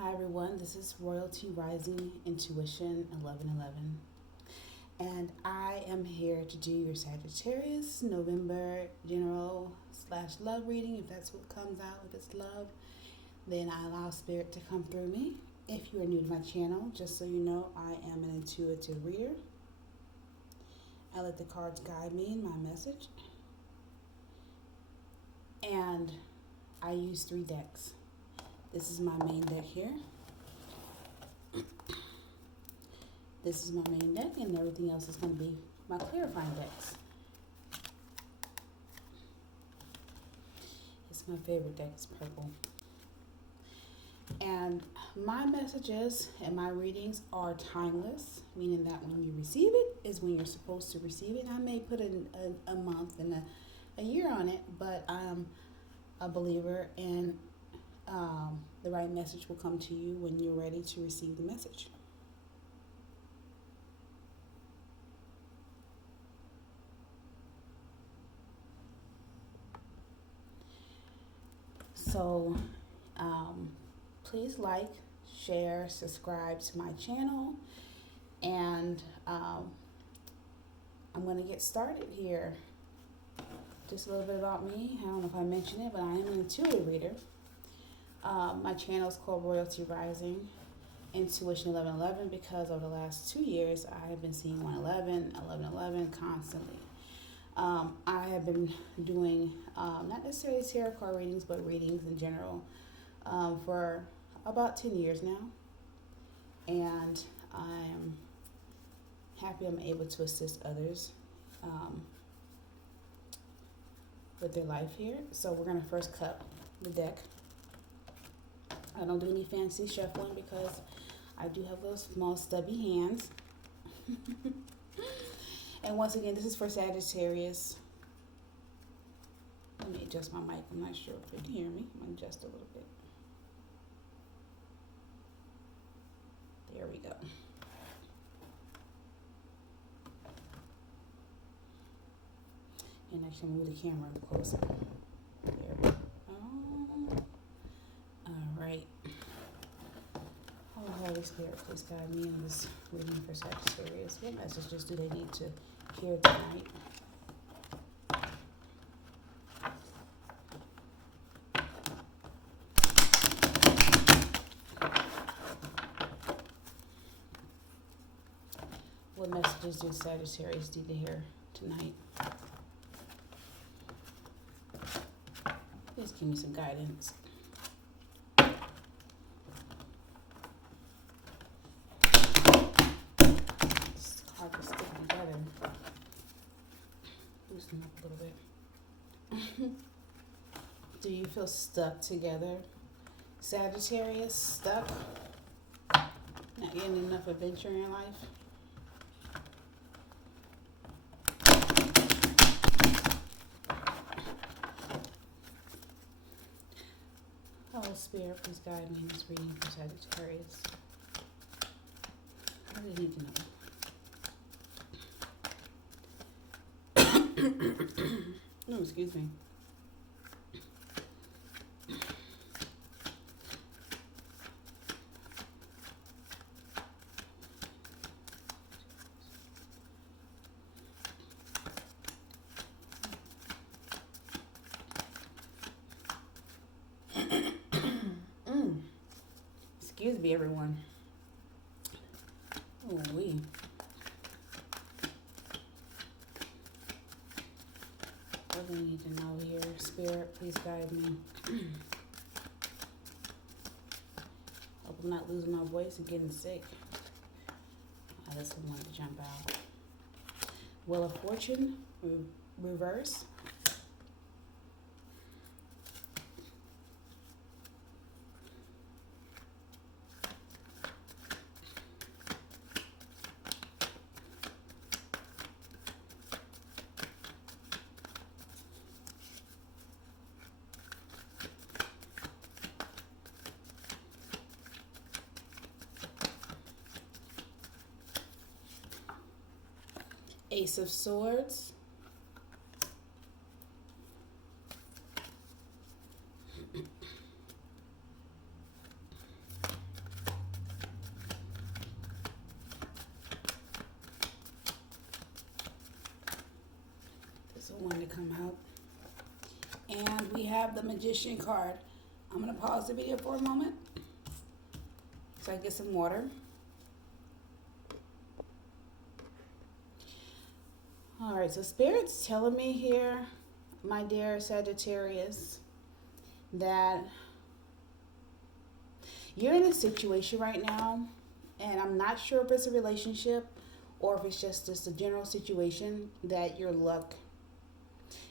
Hi everyone, this is Royalty Rising Intuition 1111, and I am here to do your Sagittarius November general slash love reading. If that's what comes out, if it's love, then I allow spirit to come through me. If you are new to my channel, just so you know, I am an intuitive reader. I let the cards guide me in my message, and I use 3 decks. This is my main deck here. This is my main deck, and everything else is going to be my clarifying decks. It's my favorite deck, it's purple. And my messages and my readings are timeless, meaning that when you receive it is when you're supposed to receive it. I may put a month and a year on it, but I'm a believer in the right message will come to you when you're ready to receive the message. So please like, share, subscribe to my channel, and I'm going to get started here. Just a little bit about me. I don't know if I mentioned it, but I am an intuitive reader. My channel is called Royalty Rising Intuition 1111 because over the last 2 years I have been seeing 111, 1111 constantly. I have been doing not necessarily tarot card readings, but readings in general for about 10 years now, and I'm happy I'm able to assist others with their life here. So we're going to first cut the deck. I don't do any fancy shuffling because I do have those small stubby hands. And once again, this is for Sagittarius. Let me adjust my mic. I'm not sure if you can hear me. I'm going to adjust a little bit. There we go. And actually move the camera closer. There we go. Alright. Oh, Holy Spirit, please guide me in this reading for Sagittarius. What messages do they need to hear tonight? What messages do Sagittarius need to hear tonight? Please give me some guidance. This card is sticking together. Loosen up a little bit. Do you feel stuck together? Sagittarius, stuck? Not getting enough adventure in life? Holy Spirit, please guide me in this reading for Sagittarius. What do they need to know? No, excuse me. Excuse me, everyone. Oh, we. What do we need to know here? Spirit, please guide me. Hope I'm not losing my voice and getting sick. This one wanted to jump out. Wheel of Fortune, reverse. Ace of Swords. have the Magician card. I'm going to pause the video for a moment so I get some water. All right, so Spirit's telling me here, my dear Sagittarius, that you're in a situation right now, and I'm not sure if it's a relationship or if it's just a general situation, that your luck,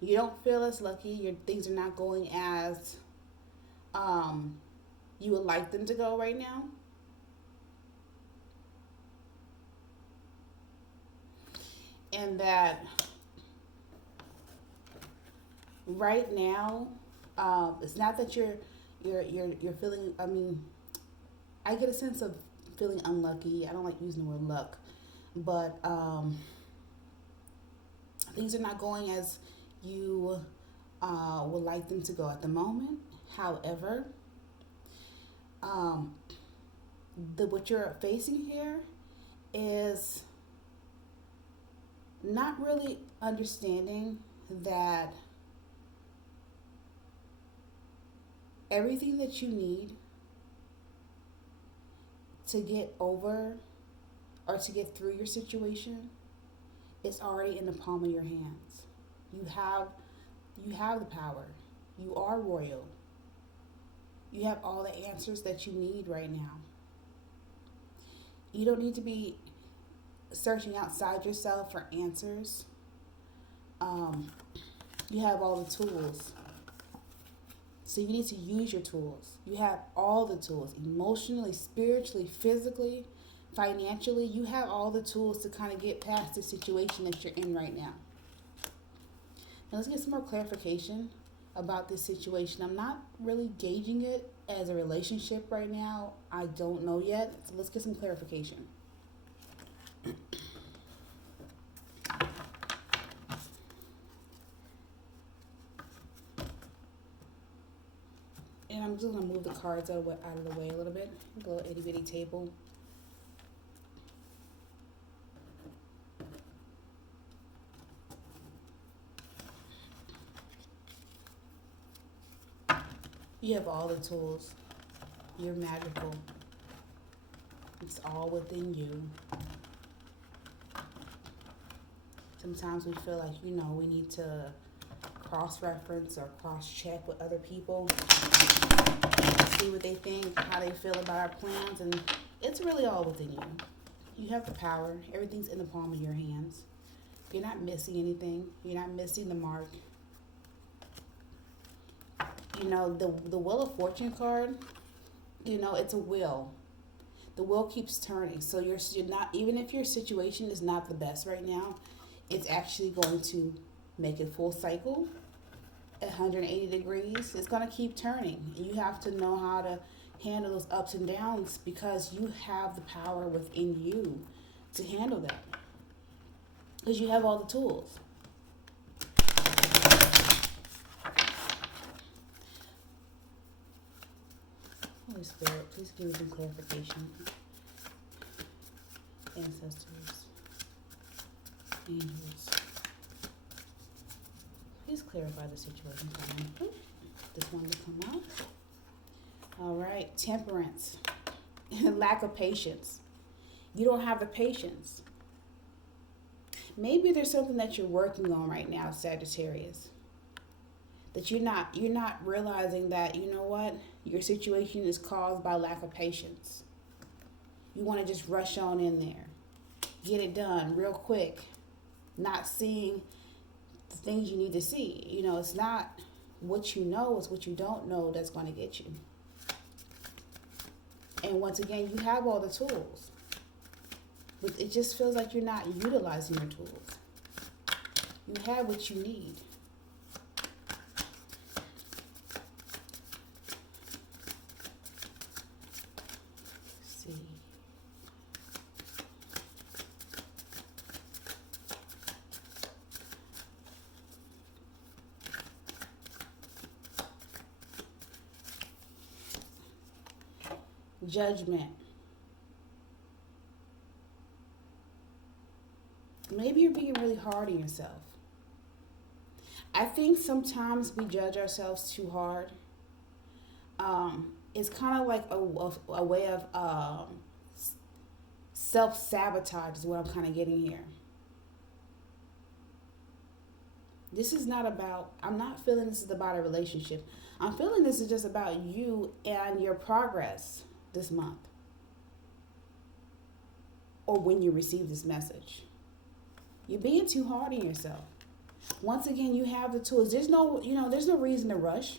you don't feel as lucky, your things are not going as you would like them to go right now. And that right now, it's not that you're feeling, I mean, I get a sense of feeling unlucky. I don't like using the word luck, but things are not going as you would like them to go at the moment. However, what you're facing here is not really understanding that everything that you need to get over or to get through your situation is already in the palm of your hands. You have the power. You are royal. You have all the answers that you need right now. You don't need to be searching outside yourself for answers. You have all the tools. So you need to use your tools. You have all the tools, emotionally, spiritually, physically, financially. You have all the tools to kind of get past the situation that you're in right now. Now let's get some more clarification about this situation. I'm not really gauging it as a relationship right now. I don't know yet. So let's get some clarification. And I'm just going to move the cards out of the way a little bit. A little itty bitty table. You have all the tools. You're magical. It's all within you. Sometimes we feel like, we need to cross-reference or cross-check with other people, see what they think, how they feel about our plans, and it's really all within you. You have the power. Everything's in the palm of your hands. You're not missing anything. You're not missing the mark. The Wheel of Fortune card, it's a wheel. The wheel keeps turning. So you're not, even if your situation is not the best right now, it's actually going to make a full cycle at 180 degrees. It's going to keep turning. You have to know how to handle those ups and downs because you have the power within you to handle that. Because you have all the tools. Holy Spirit, please give me some clarification. Ancestors, angels, please clarify the situation for me. This one to come out. All right, temperance, lack of patience. You don't have the patience. Maybe there's something that you're working on right now, Sagittarius, that you're not realizing that, your situation is caused by lack of patience. You want to just rush on in there, get it done real quick, not seeing the things you need to see. It's not what you know, it's what you don't know that's going to get you. And once again, you have all the tools, but it just feels like you're not utilizing your tools. You have what you need. Judgment. Maybe you're being really hard on yourself. I think sometimes we judge ourselves too hard. It's kind of like a way of self sabotage, is what I'm kind of getting here. This is not about, I'm not feeling this is about a relationship. I'm feeling this is just about you and your progress this month, or when you receive this message. You're being too hard on yourself. Once again, you have the tools. There's no reason to rush.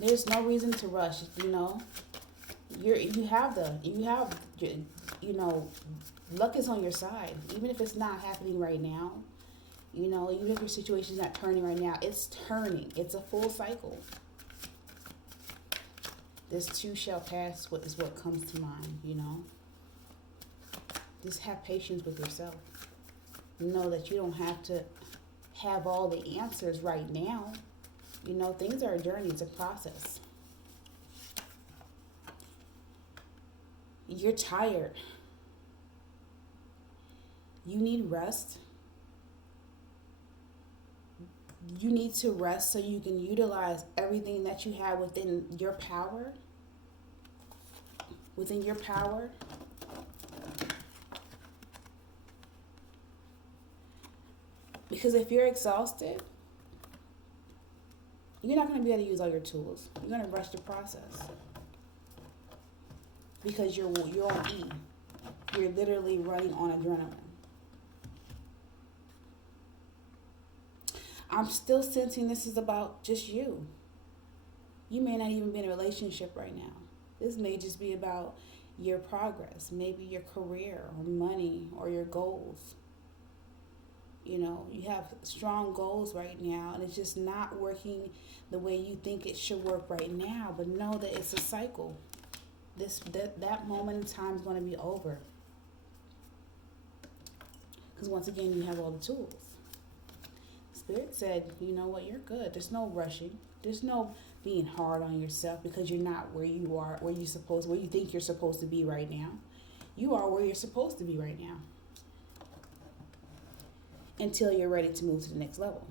There's no reason to rush, luck is on your side. Even if it's not happening right now, even if your situation is not turning right now, it's turning. It's a full cycle. This too shall pass, is what comes to mind. Just have patience with yourself. Know that you don't have to have all the answers right now. Things are a journey, it's a process. You're tired. You need rest. You need to rest so you can utilize everything that you have within your power. Within your power. Because if you're exhausted, you're not going to be able to use all your tools. You're going to rush the process. Because you're on E. You're literally running on adrenaline. I'm still sensing this is about just you. You may not even be in a relationship right now. This may just be about your progress, maybe your career or money or your goals. You have strong goals right now, and it's just not working the way you think it should work right now. But know that it's a cycle. That moment in time is going to be over. Because once again, you have all the tools. Spirit said, you know what, you're good. There's no rushing. There's no being hard on yourself because you're not where you are, where you think you're supposed to be right now. You are where you're supposed to be right now. Until you're ready to move to the next level.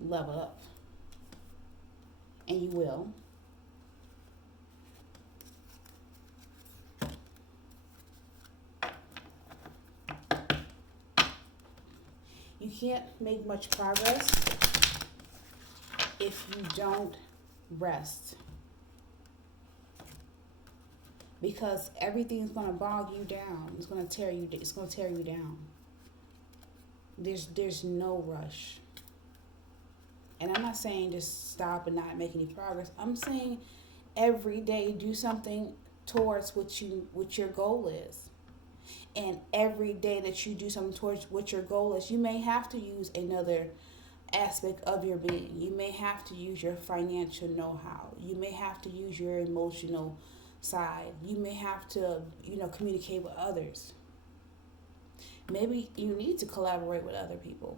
Level up. And you will. You can't make much progress if you don't rest. Because everything's going to bog you down. It's going to tear you down. There's no rush. And I'm not saying just stop and not make any progress. I'm saying every day do something towards what your goal is. And every day that you do something towards what your goal is, you may have to use another aspect of your being. You may have to use your financial know-how. You may have to use your emotional side. You may have to, communicate with others. Maybe you need to collaborate with other people.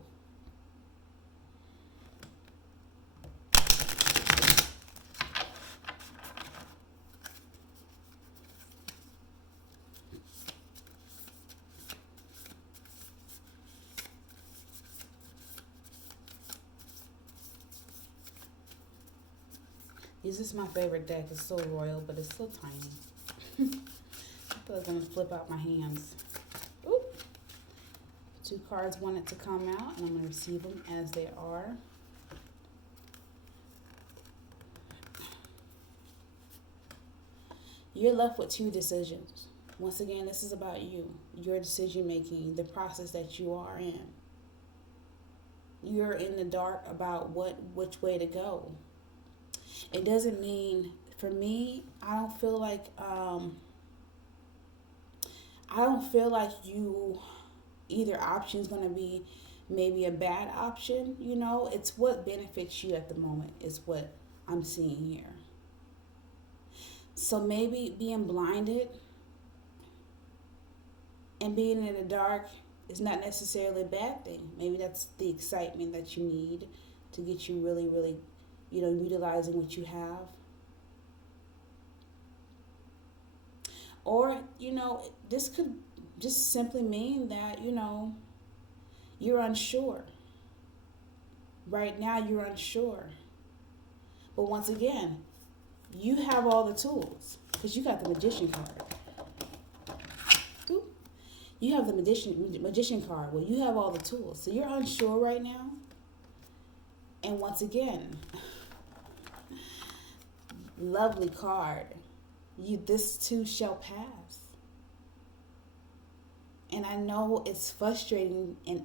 This is my favorite deck. It's so royal, but it's so tiny. I feel like I'm going to flip out my hands. Oop. 2 cards wanted to come out, and I'm going to receive them as they are. You're left with 2 decisions. Once again, this is about you, your decision making, the process that you are in. You're in the dark about which way to go. It doesn't mean, for me, I don't feel like you either option is going to be maybe a bad option. It's what benefits you at the moment is what I'm seeing here. So maybe being blinded and being in the dark is not necessarily a bad thing. Maybe that's the excitement that you need to get you really, really, utilizing what you have. Or, this could just simply mean that, you You're unsure. Right now, you're unsure. But once again, you have all the tools because you got the magician card. Oop. You have the magician card. Well, you have all the tools. So you're unsure right now. And once again, lovely card. This too shall pass. And I know it's frustrating and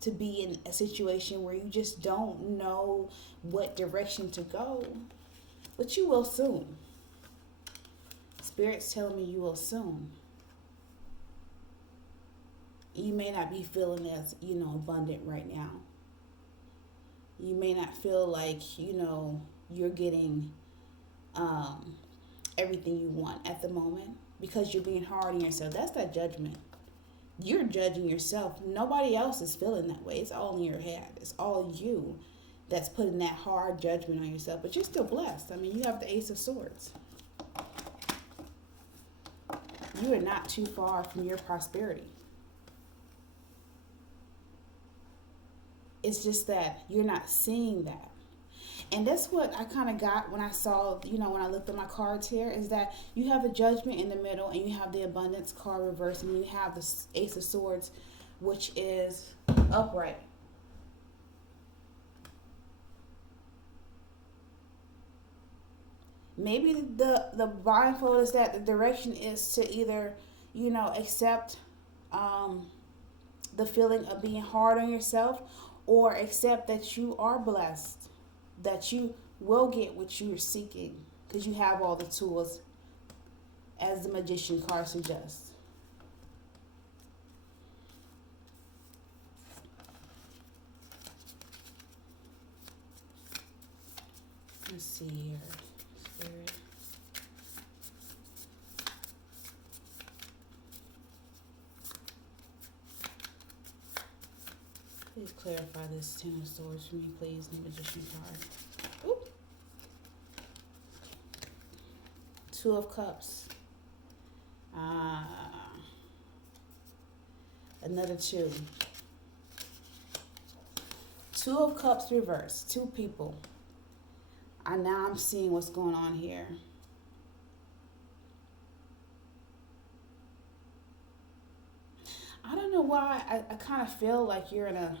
to be in a situation where you just don't know what direction to go. But you will soon. Spirit's telling me you will soon. You may not be feeling as, abundant right now. You may not feel like, you're getting everything you want at the moment because you're being hard on yourself. That's that judgment. You're judging yourself. Nobody else is feeling that way. It's all in your head. It's all you that's putting that hard judgment on yourself. But you're still blessed. I mean, you have the Ace of Swords. You are not too far from your prosperity. It's just that you're not seeing that. And that's what I kind of got when I saw, when I looked at my cards here, is that you have the Judgment in the middle and you have the Abundance card reversed and you have the Ace of Swords, which is upright. Maybe the blindfold is that the direction is to either, accept the feeling of being hard on yourself or accept that you are blessed, that you will get what you're seeking because you have all the tools, as the Magician card suggests. Let's see here, Spirit. Please clarify this Ten of Swords for me, please, the Magician card. Oop. Two of Cups. Another two. Two of Cups reversed. Two people. Now I'm seeing what's going on here. I don't know why I kind of feel like you're in a...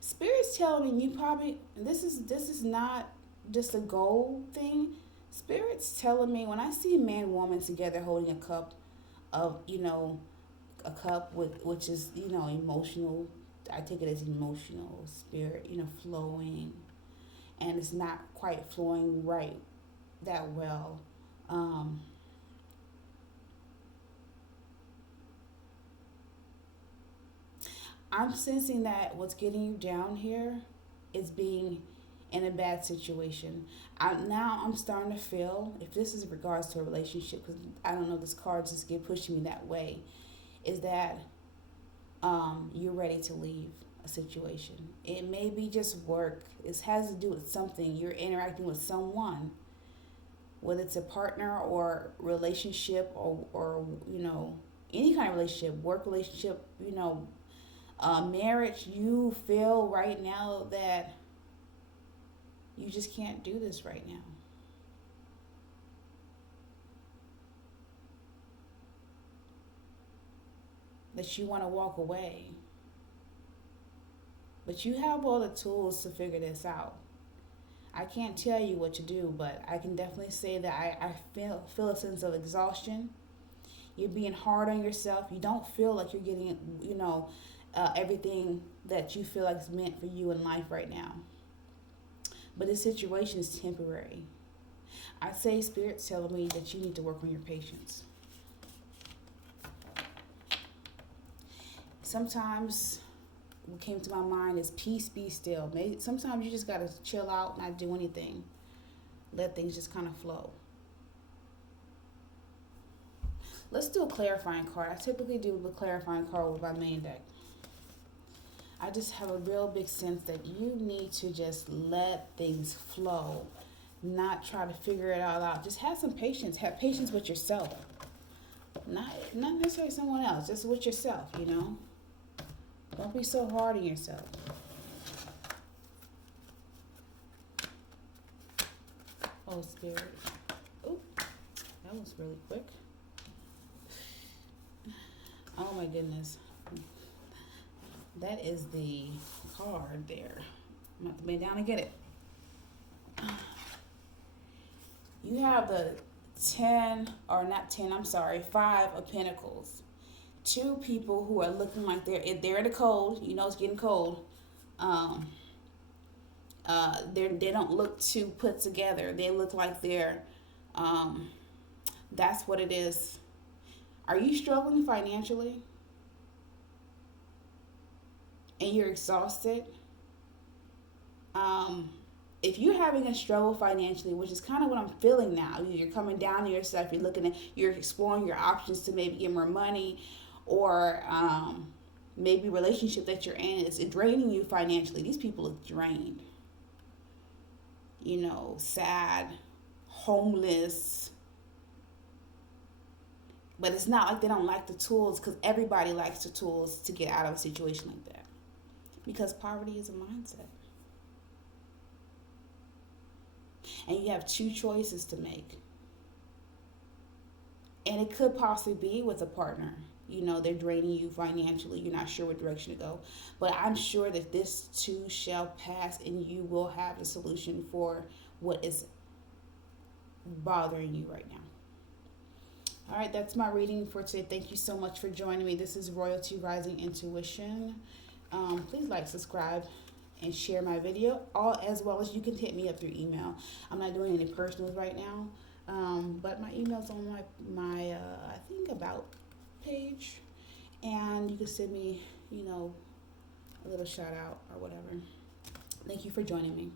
Spirit's telling me you probably... This is not just a goal thing. Spirit's telling me when I see man and woman together holding a cup of, a cup which is, emotional. I take it as emotional spirit, flowing, and it's not quite flowing right that well. I'm sensing that what's getting you down here is being in a bad situation. I'm starting to feel, if this is in regards to a relationship, because I don't know, this card just pushing me that way, is that you're ready to leave a situation. It may be just work. It has to do with something. You're interacting with someone, whether it's a partner or relationship or any kind of relationship, work relationship, marriage. You feel right now that you just can't do this right now. That you want to walk away. But you have all the tools to figure this out. I can't tell you what to do, but I can definitely say that I feel a sense of exhaustion. You're being hard on yourself. You don't feel like you're getting, everything that you feel like is meant for you in life right now. But this situation is temporary. I say Spirit's telling me that you need to work on your patience. Sometimes what came to my mind is peace, be still. Maybe sometimes you just got to chill out, not do anything. Let things just kind of flow. Let's do a clarifying card. I typically do a clarifying card with my main deck. I just have a real big sense that you need to just let things flow, not try to figure it all out. Just have some patience. Have patience with yourself. Not necessarily someone else, just with yourself, you know? Don't be so hard on yourself. Oh, Spirit. Oh, that was really quick. Oh my goodness. That is the card there. I'm going to bend down and get it. You have the 5 of Pentacles. 2 people who are looking like they're in the cold. You know it's getting cold. They don't look too put together. They look like they're, that's what it is. Are you struggling financially? And you're exhausted? If you're having a struggle financially, which is kind of what I'm feeling now, you're coming down to yourself, you're exploring your options to maybe get more money, or maybe relationship that you're in is draining you financially. These people are drained. You know, sad, homeless. But it's not like they don't like the tools, because everybody likes the tools to get out of a situation like that. Because poverty is a mindset. And you have 2 choices to make. And it could possibly be with a partner. You know, they're draining you financially. You're not sure what direction to go. But I'm sure that this too shall pass, and you will have a solution for what is bothering you right now. All right, that's my reading for today. Thank you so much for joining me. This is Royalty Rising Intuition. Please like, subscribe, and share my video, as well as you can hit me up through email. I'm not doing any personals right now, but my email's on my I think about page, and you can send me, a little shout out or whatever. Thank you for joining me.